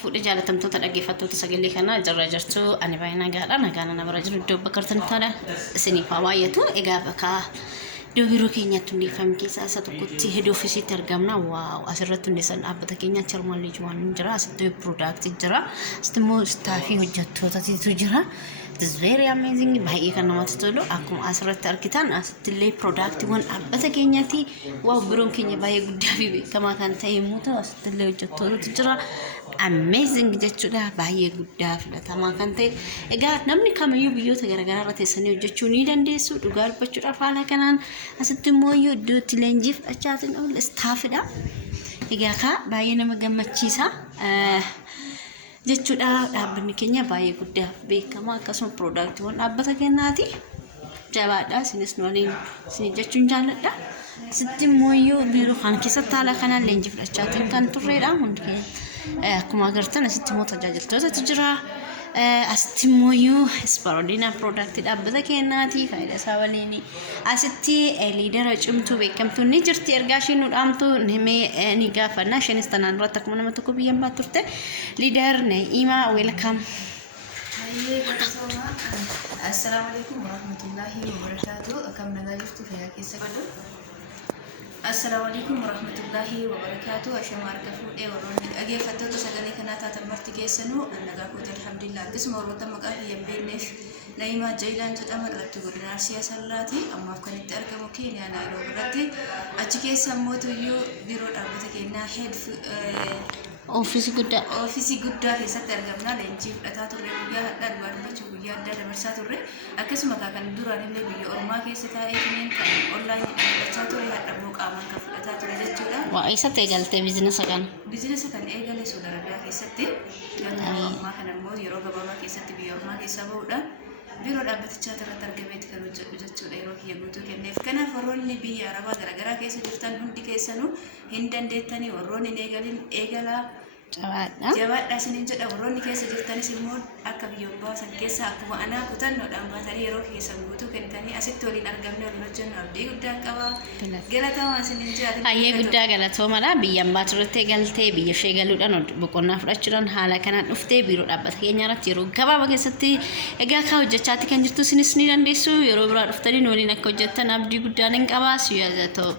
Fuudhee jaalatamtoota dhaggeeffattoota sagalee kanaa jirra jirtu ani baay'ee nagaadha. Nagaan nama irra jiru iddoo bakka artanittadha. Isiniif haa baay'atu. Egaa bakka iddoo biroo keenyatti hundeeffame keessaa isa tokkotti head officeetti argamna. Waaw asirratti hundeessan dhaabbata keenya Charmallee Juwaan jira. Asitti product jira. Asitti immoo staafii hojjettootaatu jira. It is very amazing. Baay'ee kan namatti tolu. Akkuma asirratti argitan asitti illee product-iwwan dhaabbata keenyaati. Waaw biroon keenya baay'ee guddaa fi beekamaa kan ta'e yommuu ta'u asitti illee hojjettootaatu jira. Amazing jechuudha baay'ee guddaa filatamaa kan ta'e. Egaa namni kamiyyuu biyyoota garaagaraa irra teessanii hojjechuu ni dandeessu. Dhugaa dubbachuudhaaf haala kanaan asitti immoo iddoo itti leenjii fudhachaatiin ol staafidha. Egaa ka baay'ee nama gammachiisa. Jechuudha dhaabbanni keenya baay'ee guddaa beekamaa akkasuma product-iwwan dhaabbata keenyaati. Jabaadha isinis nu waliin isin jechuun jaalladha. Asitti immoo biiroo kan keessatti haala kanaan leenjii fudhachaatiin kan turredha hundi keenya. Akkuma agartan asitti immoo tajaajiltootatu jira. Asitti immoo Sparodina product dhaabbata keenyaati. Faayidaa isaa waliin asitti liidera cimtuu beekamtuu ni jirti. Ergaa isheen nu dhaamtu ni gaafanna. Isheenis tanaan duratti akkuma nama tokko biyyan baatu turte. Liider Na'iima welcome. Assalamualaikum warahmatullahi wabarakatuh. Akkam nagaa jirtu fayyaa keessa qabdu. Assalamualaikum warahmatullahi wabarakatuh. Ashama arga fuudhee warroonni dhaggeeffattoota sagalee kanaa taatan marti keessanuu nagaa kooti alhamdulillah. Akkasuma warroota maqaa hin beekneef Na'iimaa Jaayilaan jedhama dhalattuu godina Arsii Asallaati. Ammaaf kan itti argamu Keeniyaa Naayiroobii biratti. Achi keessa immoo biiroo dhaabbata keenyaa Ofiisi guddaa keessatti argamna. Leenjii fudhataa turre guyyaa hadhaa dhugaa dubbachuu guyyaa addaa dabarsaa turre. Akkasuma kan duraan illee biyya ormaa keessa taa'ee kan onlaayinii dhaabbachaa ture hadha immoo qaamaan kan fudhataa ture jechuudha. Waa eessatti eegalte biizinasa kana? Biizinasa kan eegale Saudi Arabiyaa keessatti. Yeroo ammaa kana immoo yeroo gabaabaa keessatti biyya ormaa keessaa bahuudhaan biiroo dhaabbatichaa irratti argameeti kan hojjedhu jechuudha yeroo kiyya guutuu kenneef. Kanaaf warroonni biyya arabaa garaagaraa keessa jirtan hundi keessanuu hin dandeettanii warroonni hin eegalin eegalaa. Jabaadha isiniin jedha warroonni keessa jirtanis immoo akka biyya baasan keessa akkuma anaa kutannoodhaan baatanii yeroo keessan guutuu kennitanii asitti waliin argamne waliin hojjennu abdii guddaa qaba. Galatooma isiniin jedha. Baay'ee guddaa galatoomadha. Biyya ambaa turte galtee biyya ishee galuudhaan boqonnaa fudhachuudhaan haala kanaan dhuftee biiroo dhaabbata keenya irratti yeroo gabaabaa keessatti egaa kaa hojjechaatti kan jirtu isinis ni dandeessu. Yeroo biraa dhuftanii waliin akka hojjettan abdii guddaa nan qaba. Siyaasa ta'u.